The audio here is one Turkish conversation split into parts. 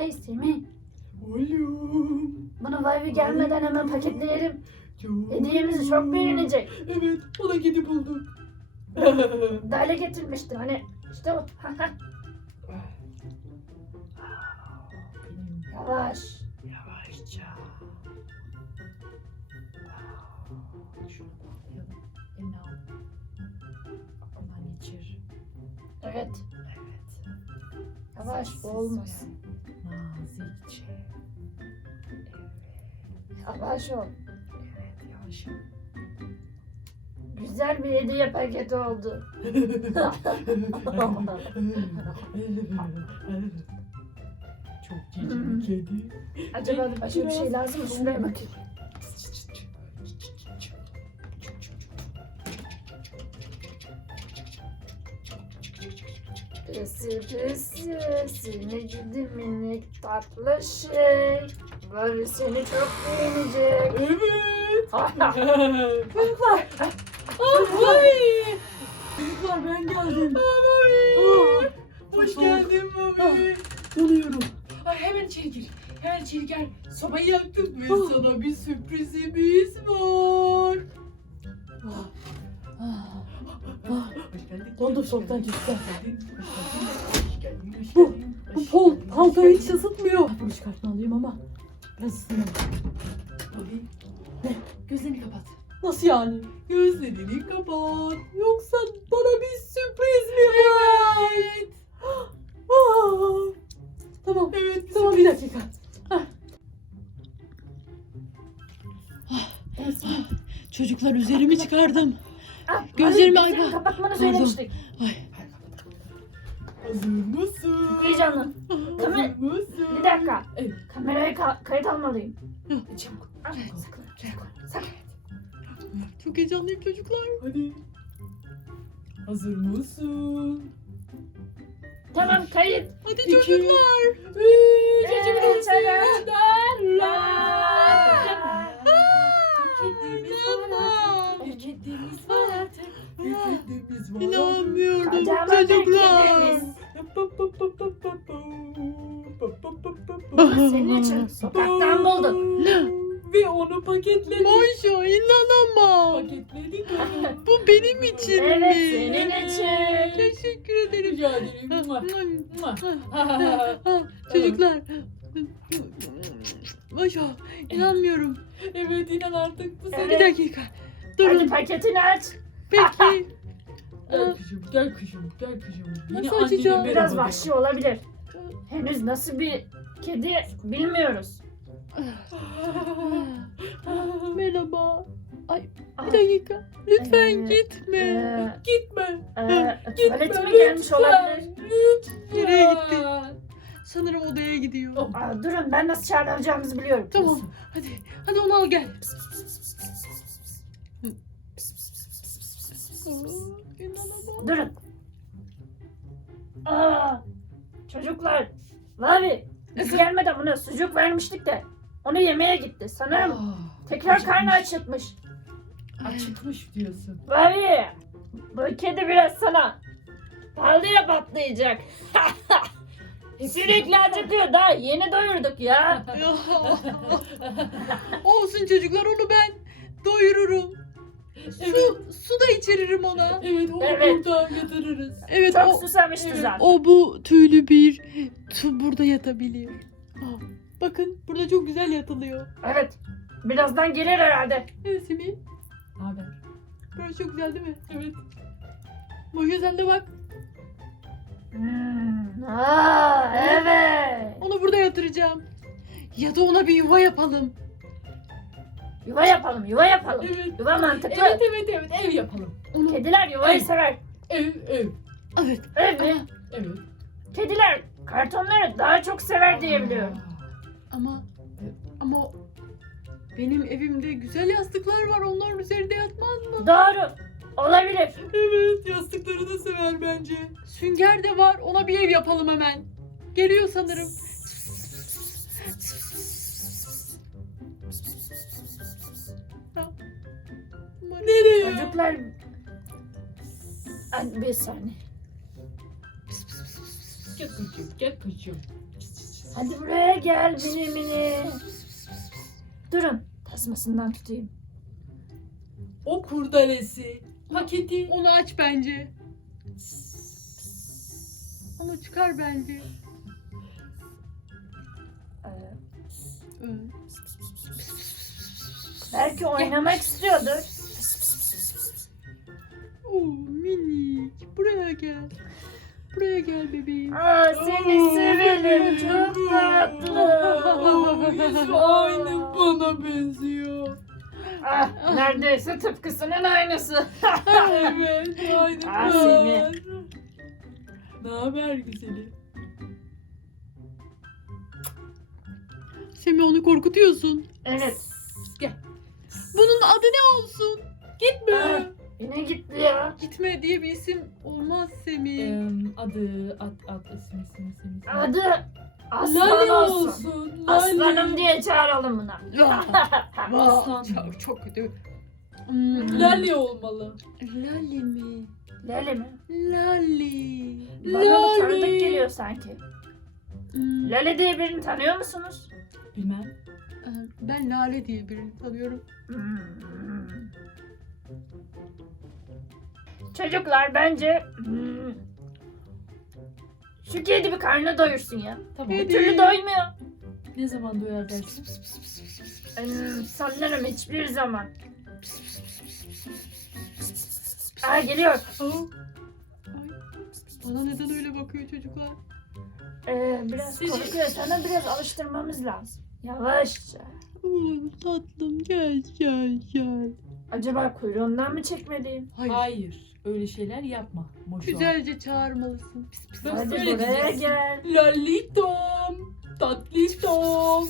Hey Semih, Oğlum. bunu Vivi gelmeden hemen paketleyelim. Çok- Hediyemizi çok beğenecek. Evet, ona gidip bulduk. Dale getirmiştin hani. İşte o. Yavaş. yavaşça. Şunu. Eline al. Evet. Evet. Yavaş Sessizce, olmasın. Nazikçe. Evet. Yavaş ol. Evet, yavaş. Güzel bir hediye paketi oldu. Çok cici bir kedi. Acaba başka bir şey lazım mı? Şuraya bakayım. Pisi seni gidi minik tatlı şey. Böyle seni çok beğenecek. Evet. Ah, Çocuklar. Ay. Çocuklar ben geldim. Mami. Hoş Çok geldin Mami. Donuyorum. Ay hemen içeri gir. Hemen içeri gel. Sobayı yaktık ve Ah. sana bir sürprizimiz var. Hoş Dondum soğuktan. Hoş Bu-. Bu pol, paltoyu hiç ısıtmıyor. Bunu çıkartmalıyım ama biraz ısınıyor. Mami. Ne? Gözlerini kapat. Nasıl yani? Gözlerini kapat. Yoksa bana bir sürpriz mi var? Evet. Aa, tamam, Evet. bir tamam bir dakika. Çocuklar üzerimi çıkardım. Gözlerimi ayva. gözlerini kapatmanı söylemiştik. Ay, Hazır mısın? Heyecanlı. Kamer- Hazır mısın? Bir dakika. Evet. Kameraya ka- kayıt almalıyım. Çabuk. Sakın, sakın. çok heyecanlıyım çocuklar. Hadi. Hazır mısın? Tamam kayıt. Hadi İki, çocuklar. Üç. Evet, Bir kedimiz var artık. Bir kedimiz var. İnanmıyorum çocuklar. Senin için sokaktan buldum. Ve onu paketledik. Maşa inanamam. Paketledik onu. Bu benim için Evet, mi? senin için. Teşekkür ederim. Rica ederim. Çocuklar. Maşa inanmıyorum. evet inan artık bu Evet. senin. Bir dakika. Hadi Durun. paketini aç. Peki. Gel kızım, gel kızım, gel kızım. Yine Nasıl annene açacağım? merhaba Biraz de. vahşi olabilir. Henüz nasıl bir kedi bilmiyoruz. Merhaba. Ay Ah, bir dakika. Lütfen Ee, gitme. Ee, Gitme. e, Gitme tuvaletime gelmiş olabilir. Lütfen. Nereye gitti? Sanırım odaya gidiyor. Oh. Aa, durun ben nasıl çağıracağımızı biliyorum. Tamam. Hadi. Hadi onu al gel. Aa, inanamam. Durun. Aa, çocuklar. Vavi biz gelmeden buna sucuk vermiştik de onu yemeye gitti. Sanırım tekrar karnı acıkmış. Acıkmış diyorsun. Vavi bu kedi biraz sana pahalıya patlayacak. Sürekli acıkıyor daha yeni doyurduk ya. Olsun çocuklar onu ben doyururum. Su, su da içiririm ona. Evet onu Evet. burada yatırırız. Evet Çok o, susamıştı Evet. zaten. o bu tüylü bir tu burada yatabilir. Aa, bakın burada çok güzel yatılıyor. Evet. Birazdan gelir herhalde. Evet Semih. Ne haber? Böyle çok güzel değil mi? Evet. Moşe sen de bak. Hmm. Aa, evet. Onu burada yatıracağım. Ya da ona bir yuva yapalım. Yuva yapalım, yuva yapalım. Evet. Yuva mantıklı. Evet evet evet ev yapalım. Onu Kediler yuvayı Evet. sever. Ev ev. evet. Ev mi? Evet. Kediler kartonları daha çok sever diye biliyorum. Ama ama benim evimde güzel yastıklar var. Onların üzerinde yatmaz mı? Doğru. Olabilir. Evet yastıkları da sever bence. Sünger de var. Ona bir ev yapalım hemen. Geliyor sanırım. Aman Nereye? Çocuklar... Ay, bir saniye. Gel kızım gel kızım. Hadi buraya gel mini mini. Durun. Tasmasından tutayım. O kurdalesi. Paketi. Onu aç bence. Onu çıkar bence. Ee, belki oynamak istiyordur. Oo minik. Buraya gel. Buraya gel bebeğim. Aa, seni severim. Çok tatlı. Yüzü aynı bana benziyor. Ah, neredeyse tıpkısının aynısı. evet aynı Ah, ben. seni. Ne haber güzelim? Semih onu korkutuyorsun. Evet. Gel. Bunun adı ne olsun? Gitme. Yine gitti ya. Gitme diye bir isim olmaz Semih. Em, adı, ad, ad, isim, isim, isim. isim. Adı Aslan Lale olsun. olsun. Lale. Aslanım diye çağıralım buna. Aslan. Çok, çok kötü. Hmm. Lale olmalı. Lale mi? Lale mi? Lale. Bana bir Lale. tanıdık geliyor sanki. Hmm. Lale diye birini tanıyor musunuz? Bilmem. Ee, Ben Lale diye birini tanıyorum. Hmm. Çocuklar bence hmm, şu kedi bir karnı doyursun ya. Tamam. Bir türlü doymuyor. Ne zaman doyar dersin? Hmm, sanırım hiçbir zaman. Aa geliyor. Aa. Bana neden öyle bakıyor çocuklar? Ee, biraz Siz- korkuyor. Sana biraz alıştırmamız lazım. Yavaşça. Tatlım gel gel gel. Acaba kuyruğundan mı çekmeliyim? Hayır. Hayır. Öyle şeyler yapma. Moşo. Güzelce çağırmalısın. Pis pis. Ben Hadi böyle buraya diyeceksin. gel. Lalitom. Tatlitom.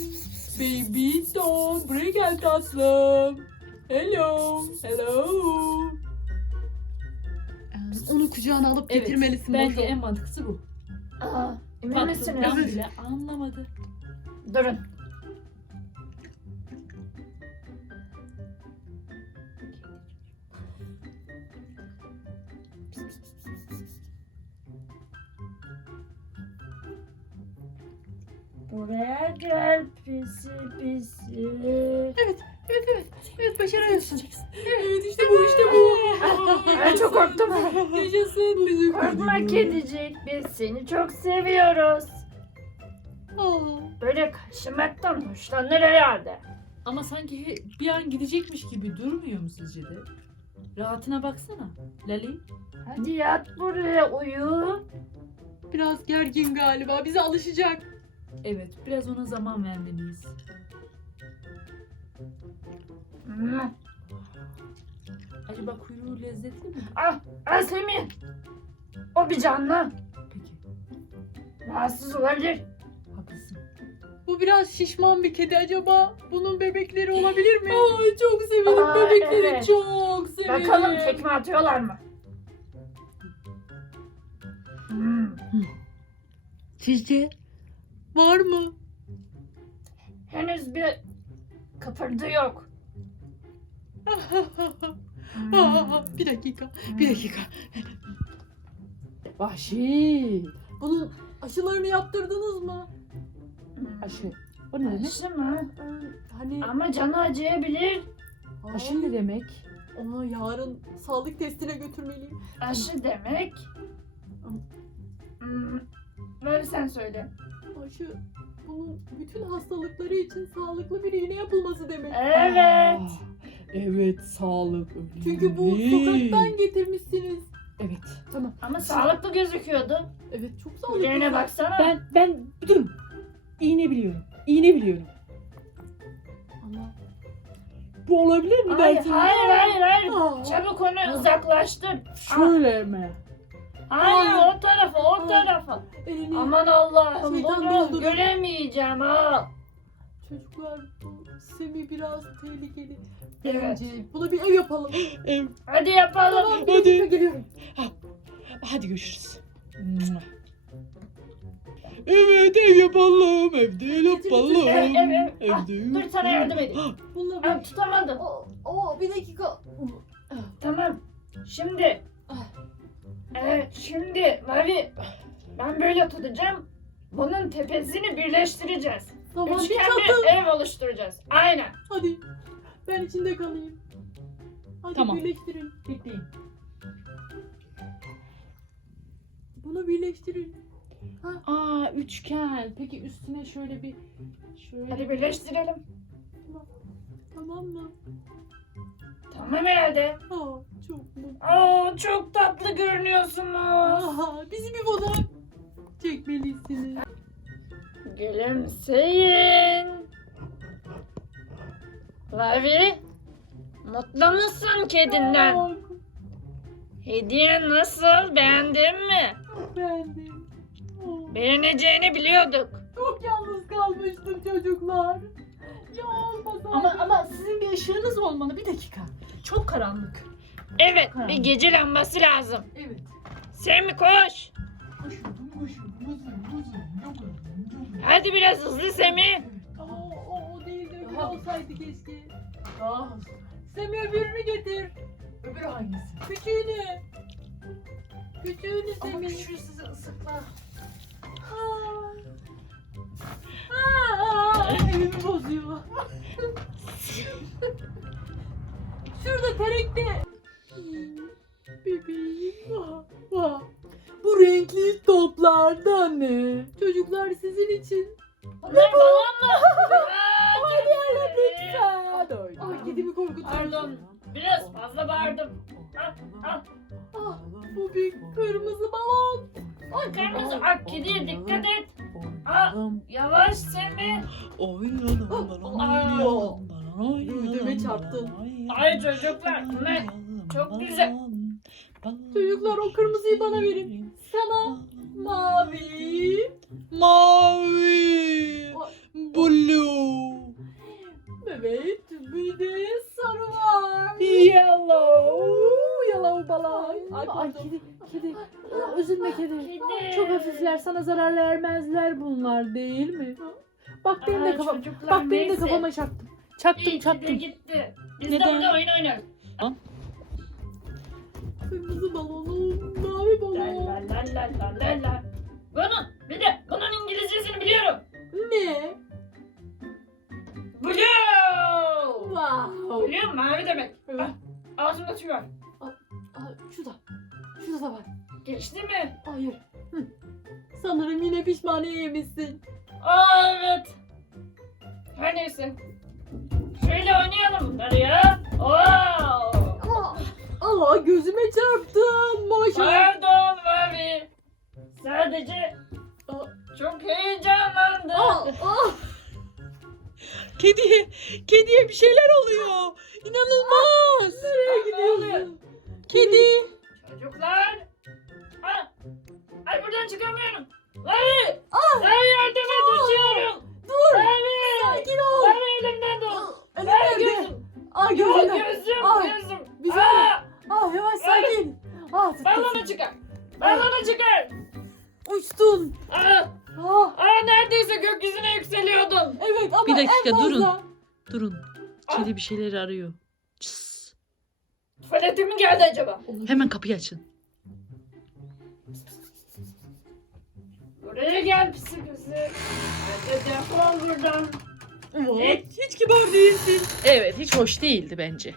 Babytom. Buraya gel tatlım. Hello. Hello. Onu kucağına alıp Evet, getirmelisin. Bence Boşo. en mantıklısı bu. Aa, emin Tatlım bile anlamadı. Durun. Buraya gel pisi pisi. Evet evet. Evet başarıyorsun. Evet işte bu işte bu. Ay, çok korktum. Yaşasın bizim Korkma kedicik biz seni çok seviyoruz. Böyle kaşımaktan hoşlanır herhalde. Ama sanki he- bir an gidecekmiş gibi durmuyor mu sizce de? Rahatına baksana. Lali. Hadi yat buraya uyu. biraz gergin galiba. Bize alışacak. Evet biraz ona zaman vermeliyiz. Hmm. Acaba kuyruğu lezzetli mi? Ah, ah Semih. O bir canlı. Peki. Rahatsız olabilir. Haklısın. Bu biraz şişman bir kedi acaba. Bunun bebekleri olabilir mi? Ay çok severim Aa, bebekleri evet. çok severim. Bakalım tekme atıyorlar mı? Hmm. Sizce? Var mı? Henüz bir kıpırdı yok. Bir dakika. Bir dakika. Vahşi. Bunun aşılarını yaptırdınız mı? Aşı. O ne demek? Aşı mı? Hani Ama canı acıyabilir. Aşı ne demek? Onu yarın sağlık testine götürmeliyim. Aşı demek. Hmm. Ver sen söyle. Aşı bunun bütün hastalıkları için sağlıklı bir iğne yapılması demek. Evet. Aa, evet sağlık önemli. Çünkü bu sokaktan getirmişsiniz. Evet. Tamam. Ama sağlıklı gözüküyordu. Evet çok sağlıklı. Yerine baksana. Ben ben durun. İğne biliyorum. İğne biliyorum. Ama Bu olabilir mi Hayır, belki? hayır, hayır, hayır. Aa. Çabuk onu uzaklaştır. Şöyle mi? Hayır, o tarafa, o tarafa. elini Aman Allah'ım, Şeytan bunu dolduruyor. göremeyeceğim ha. çocuklar Semi biraz tehlikeli. Evet. Bence buna bir ev yapalım. Ev. Hadi yapalım. Tamam bir dakika geliyorum. Hadi görüşürüz. Evet ev yapalım. Evde yapalım. Evet, evet. Ah, Evde dur sana yardım edeyim. Bununla Ben bir... tutamadım. Oo, oo, bir dakika. Tamam. Şimdi. Evet, şimdi Mavi. Ben böyle tutacağım. bunun tepesini birleştireceğiz. Tamam bir Üçgen bir ev oluşturacağız. Aynen. Hadi. Ben içinde kalayım. Hadi Tamam. birleştirin. Bekleyin. Bunu birleştirin. Aa üçgen. Peki üstüne şöyle bir şöyle Hadi birleştirelim. Tamam mı? Tamam herhalde. Aa, çok mutlu. Oo çok tatlı görünüyorsunuz. Aha, bizi bir fotoğraf çekmelisiniz. Gülümseyin. Lavi, mutlu musun kedinden? Aa, Hediye nasıl? Beğendin mi? çok beğendim. Aa, Beğeneceğini biliyorduk. Çok yalnız kalmıştım çocuklar. Ya olmasaydı. Ama ama ışığınız olmalı. Bir dakika. Çok karanlık. Evet, Ha. bir gece lambası lazım. Evet. Sen mi koş? Koşuyorum, koşuyorum. Hızlıyım, hızlıyım. Hadi biraz hızlı Semih. Aa, o, o değil de öbürü olsaydı keşke. Daha hızlı. Semih öbürünü getir. Öbürü hangisi? Küçüğünü. Küçüğünü Ama Semih. küçüğü sizi. Aa. Aa, aa, evimi bozuyor. Şurada terekte. Bebeğim. Vah, vah. Bu renkli toplardan ne? Çocuklar sizin için. Balon mu? Hadi yerle lütfen. Hadi öyle. Ay kedimi korkutuyorsun. Pardon, biraz fazla bağırdım. Al, al. Ah, bu bir kırmızı balon. O kırmızı ak kediye dikkat et. Aa, yavaş Semih. Ödeme çarptın. Ay çocuklar, bunlar çok güzel. Çocuklar o kırmızıyı bana verin. Sana mavi. Mavi. Blue. Evet bir de sarı var. Yellow. Yellow balon. Ay, Ay pardon. kedi, kedi. Üzülme kedi. Kedi. Çok hafifler, sana zarar vermezler bunlar değil mi? Bak benim de Aa, kafam, çocuklar, bak benim de neyse. kafama çaktım. Çaktım, İyi ki de çaktım. gitti. Biz de Neden? burada oyun oynarız. Kırmızı balonum, mavi La balon. la la la la la la. Bunun, bir de bunun İngilizcesini biliyorum. Ne? Blue. Wow. Blue mavi demek. Evet. Ah, Ağzımda tüy var. Aa, şurada. Şurada da var. Geçti mi? Hayır. Hı. Sanırım yine pişmaniye yemişsin. Aa evet. Her neyse. Şöyle oynayalım bunları ya. Oo. Aa, aa gözüme çarptın. Maşallah. Pardon mavi. Sadece Aa. çok heyecanlandım. Aa, aa. Kediye, kediye bir şeyler oluyor. İnanılmaz. Nereye gidiyorsun? Kedi. Çocuklar. Aa. Ay buradan çıkamıyorum. Mavi. Mavi yardım et uçuyorum. Dur. Mavi. Sakin ol. Mavi elimden dur. Mavi nerede? gözüm. Aa Aa, gözüne. gözüm Ay, gözüm. bir şey Aa, Aa yavaş sakin. Aa balonu çıkar. Balonu çıkar. uçtun. Aa, Aa aa neredeyse gökyüzüne yükseliyordum. evet ama Bir dakika, en fazla. durun. Durun. Kedi bir şeyler arıyor. Çıs. Tuvaletim mi geldi acaba? Hemen kapıyı açın. Buraya gel pisi kızı. Hadi defol buradan. Evet. Hiç kibar değilsin. Evet, hiç hoş değildi bence.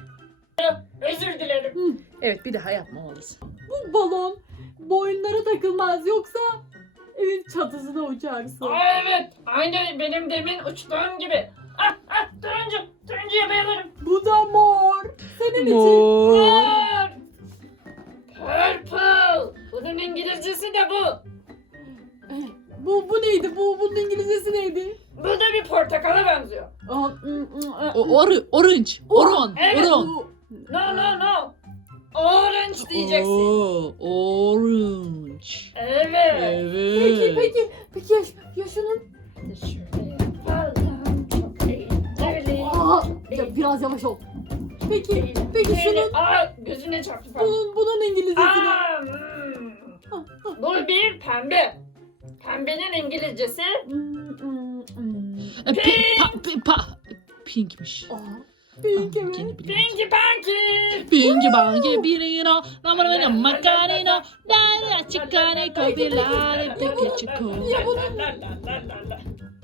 Özür dilerim. Evet, bir daha yapmamalısın. Bu balon boynlara takılmaz yoksa evin çatısına uçarsın. Aa, evet. Aynı benim demin uçtuğum gibi. Ah ah turuncu. Turuncuya bayılırım. Bu da mor. Senin için. Mor. Mor. Purple. Bunun İngilizcesi de bu. Bu bu neydi? Bu bunun İngilizcesi neydi? Bu da bir portakala benziyor. Aa, mm, mm, e, O, or, orange. Oron. Evet. Oron. bu- No no no. Orange diyeceksin. Oo, orange. Evet. Evet. Peki peki. Peki ya, ya şunun? Hadi şöyle yapalım. Çok eğlenceli. Aa, Çok ya biraz yavaş ol. Peki peki şunun Aa gözüne çarptı falan. bunun bunun İngilizcesi ne? Aa, hmm. Bu bir pembe. Pembenin İngilizcesi Hmm, hmm, hmm. E, pi- pa, pi- pa- Pinkmiş. Aa, Pink Ama evet. yeni bilemeyeceğim. Pinky Panky. Bingi bangi birino, namara macarino, dara chicane kopilare peke chico. Ya bunun,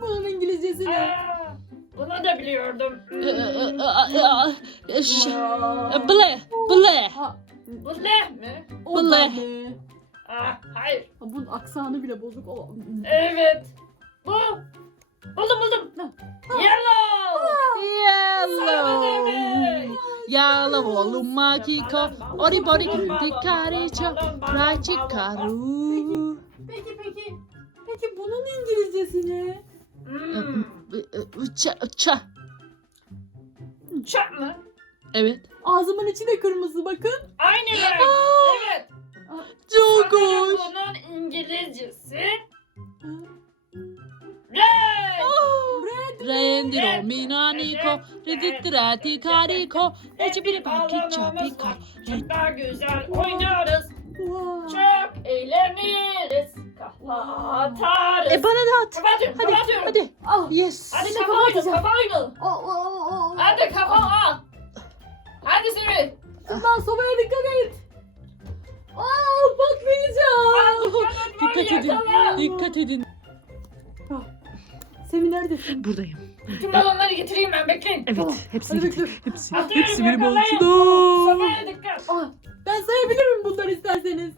bunun İngilizcesi ne? Aa, Bunu da biliyordum. Ble, ble. Ne mi? ne? Aa, hayır. Ha, Bunun aksanı bile bozuk. O, Evet. Bu. Buldum buldum. Yellow. Yellow oğlum makiko, ori bori kundi karicho, rachi karu. Peki peki. Peki bunun İngilizcesi ne? Hmm. Uça, uça. Çöp mü? Evet. Ağzımın içi de kırmızı bakın. Aynı renk. Evet. Çok Sanırım hoş. Bunun İngilizcesi. Ha, Red. Red. Rendiro minaniko, reditrati kariko, reci biri baki çapika. Çok daha güzel oynarız. Çok eğleniriz. Kafa atarız. E bana da at. Kapatıyorum, Hadi, kapatıyorum. hadi. Ah. Yes. Hadi kafa atacağım. kafa oyunu. Oh, oh, oh, oh. Hadi kafa al. Hadi Simi. Lan sobaya dikkat et. Aa patlayacağım. Dikkat edin. Dikkat edin. Semih neredesin? Buradayım. Tüm balonları getireyim ben bekleyin. Evet. Hadi Hepsini getir. bekle. Hepsi. Atıyorum, Hepsi benim yakalayın. altına. Sobaya dikkat. Ah, ben sayabilirim bunları isterseniz.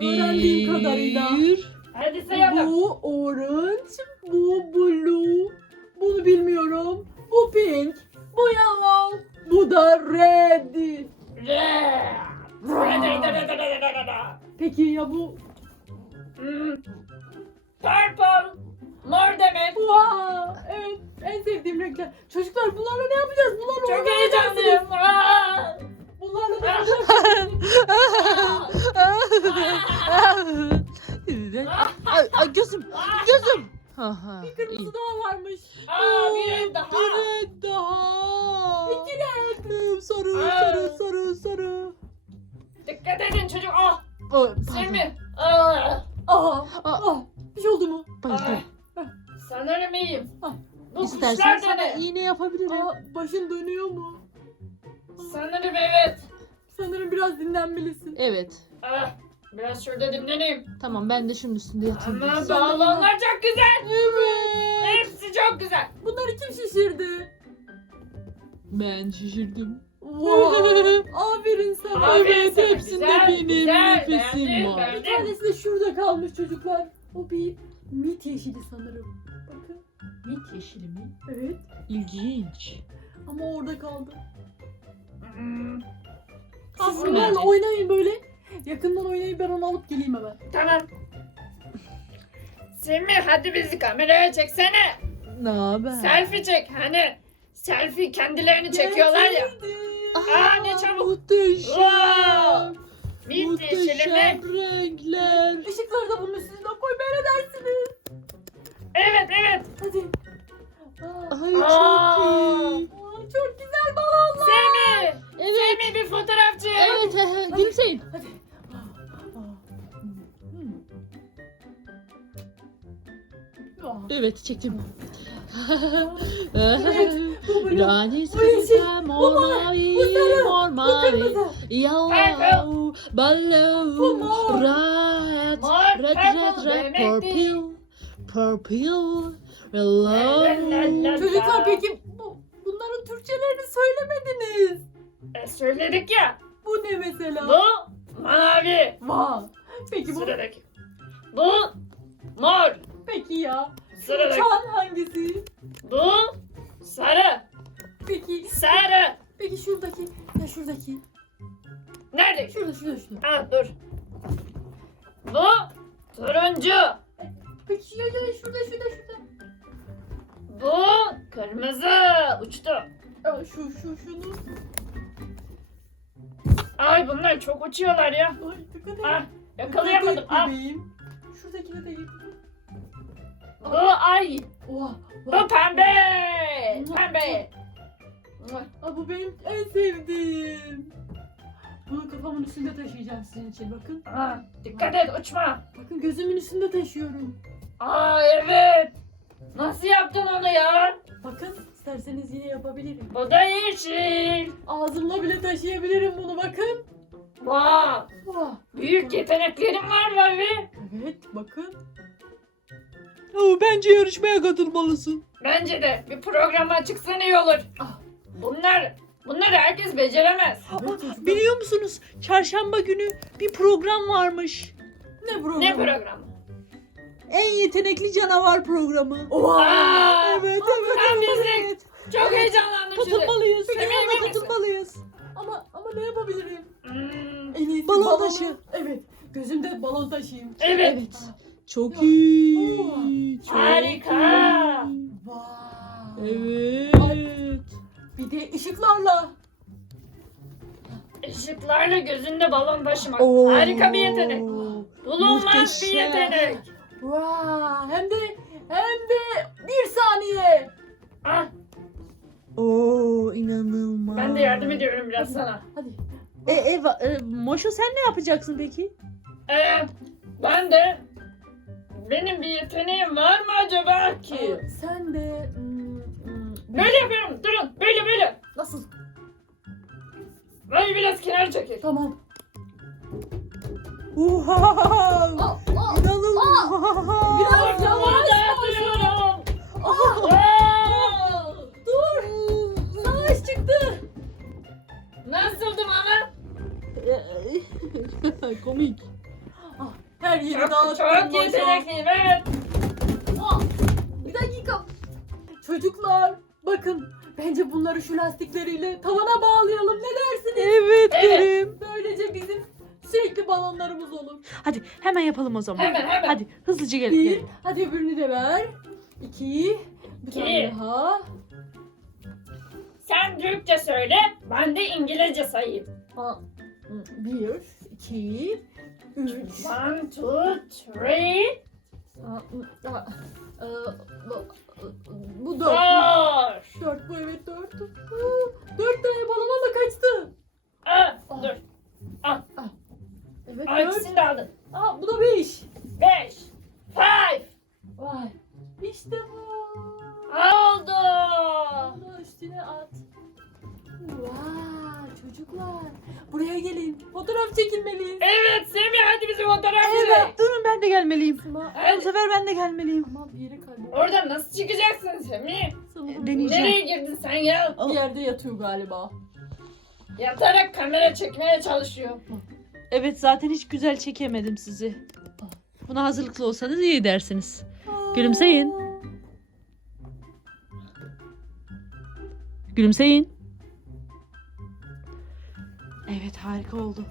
Öğrendiğim kadarıyla. Bir. Hadi sayalım. Bu orange, bu blue, bunu bilmiyorum. Bu pink, bu yellow, bu da red. Red. Peki ya bu? Hmm. Purple. Mor demek. Wow, evet en sevdiğim renkler. Çocuklar bunlarla ne yapacağız? Bunlarla Çok oynayacaksınız. heyecanlıyım. Aa. Bunlarla ne Ah. yapacaksınız? ay, ay gözüm. Gözüm. Ha ha. Bir kırmızı daha varmış. Aa, bir renk daha. Bir renk daha. İki renk. Sarı, Aa. sarı, sarı, sarı. Dikkat edin çocuk. Ah, Ay, pardon. Semi. Aa. Aha, Aa. ah, bir şey oldu mu? Pardon. Sanırım iyiyim. Ah. Bu İstersen kuşlar da sana ne? iğne yapabilirim. Aa, başın dönüyor mu? Sanırım evet. Sanırım biraz dinlenmelisin. Evet. Ah, biraz şurada dinleneyim. Tamam ben de şunun üstünde yatayım. Ama balonlar çok güzel. Evet. Hepsi çok güzel. Bunları kim şişirdi? Ben şişirdim. Wow. Aferin sana. Aferin Evet, sana. hepsinde Güzel, benim güzel. nefesim Beğendim, var. Bir tanesi de şurada kalmış çocuklar. O bir mit yeşili sanırım. Mit yeşili mi? Evet. İlginç. Ama orada kaldı. Hmm, Siz Aslında- bunlarla oynayın böyle. Yakından oynayın ben onu alıp geleyim hemen. Tamam. Semih hadi bizi kameraya çeksene. Ne haber? Selfie çek. Hani selfie kendilerini çekiyorlar ya. Aa, ne çabuk. Muhteşem. Wow. Mint yeşili Muhteşem mi? renkler. Işıkları da bunun üstüne koymaya ne dersiniz? Evet evet. Hadi. Ay çok iyi. aa, çok güzel balonlar. Semih. Evet. Semih bir fotoğrafçı. Evet. Hadi. Aa, aa. Hmm. Evet, çektim. bu blue. Rani sıkıntı mor mavi, mor mavi. Yellow, mor. red, red, red, red, purple, purple. Çocuklar peki bu, bunların Türkçelerini söylemediniz. E, söyledik ya. Bu ne mesela? Bu mavi. Vay. Peki bu Sıradaki. Bu mor. peki ya. Sıradaki. Uçan hangisi? Bu sarı. Peki Sarı. peki şuradaki ya şuradaki. Nerede? Şurada şurada şurada. Ha dur. Bu turuncu. Peki şu ya, ya, şurada şurada şurada. Bu kırmızı. Uçtu. Aa, şu şu şunu. Ay bunlar çok uçuyorlar ya. Ay dikkat et. Ah Dikkat yakalayamadım. et Ah bebeğim. Şuradakine de git. bu ay. Oha. Bu pembe. Pembe. Aa, bu benim en sevdiğim. Bunu kafamın üstünde taşıyacağım sizin için bakın. Ah, dikkat et uçma. Bakın gözümün üstünde taşıyorum. Aa evet. Nasıl yaptın onu ya? Bakın İsterseniz yine yapabilirim. Bu da yeşil. Ağzımla bile taşıyabilirim bunu bakın. Vay. Vah. Büyük yeteneklerim var Lavi. Evet bakın. Oo, bence yarışmaya katılmalısın. Bence de bir programa çıksan iyi olur. Ah. Bunlar, bunları herkes beceremez. Biliyor musunuz? Çarşamba günü bir program varmış. Ne programı? Ne programı? En yetenekli canavar programı. Oha. Aa, Evet, evet, Tam evet, bizlik. evet. Çok heyecanlandım şimdi. Evet, emin misin? katılmalıyız. Ama ama ne yapabilirim? Hmm, En iyisi Balon balonu- taşı. Evet. Gözümde balon taşıyayım. evet. Çok Ya. iyi. Çok Harika. iyi. Vay. Evet. Bir de ışıklarla. Işıklarla gözünde balon taşımak. Oo. Harika bir yetenek. Bulunmaz bir Muhteşem. yetenek. Vay. Hem de hem de bir saniye. Ah, Oo inanılmaz. ben de yardım ediyorum biraz sana. Hadi. E, Eva, e, Moşo sen ne yapacaksın peki? Ee, ben de benim bir yeteneğim var mı acaba ki? Aa, Sen de hmm, hmm, Böyle yapıyorum. Durun. Böyle böyle. nasıl? Böyle biraz kenara çekil. Tamam. Wow. Aa, aa, İnanılmaz. Biraz yavaş. Aa, dur. Savaş çıktı. Nasıldım ama? Komik. Her yeri Çok, dağıttın çok yetenekliyim evet. Aa, Bir dakika. Çocuklar bakın. Bence bunları şu lastikleriyle tavana bağlayalım. Ne dersiniz? Evet, Evet. derim. Böylece bizim sürekli balonlarımız olur. Hadi hemen yapalım o zaman. Hemen hemen. Hadi hızlıca gel. Bir. gel. Hadi öbürünü de ver. İki. Bir İki. tane daha. Sen Türkçe söyle. Ben de İngilizce sayayım. Bir. iki, Üç. One, two, three, Aa, aa, aa, bu- Bu dört. four. Dört bu evet dört. Aa, Dört tane balon ama kaçtı. Aa, dur. Evet Aa, dört. ikisini de aldın. Aa, bu da beş. Beş. Five. Vay. İşte bu. Oldu. Bunu üstüne at. Vay çocuklar. Buraya gelin. Fotoğraf çekilmeliyiz. Evet Semih hadi bizi fotoğraf Evet, durun ben de gelmeliyim. Bu sefer ben de gelmeliyim. ama bir yere kayboldu. Oradan nasıl çıkacaksın Semih? Sanırım deneyeceğim. Nereye girdin sen ya? Bir yerde yatıyor galiba. Yatarak kamera çekmeye çalışıyor. Evet zaten hiç güzel çekemedim sizi. Buna hazırlıklı olsanız iyi dersiniz. Gülümseyin. Gülümseyin. Evet harika oldu.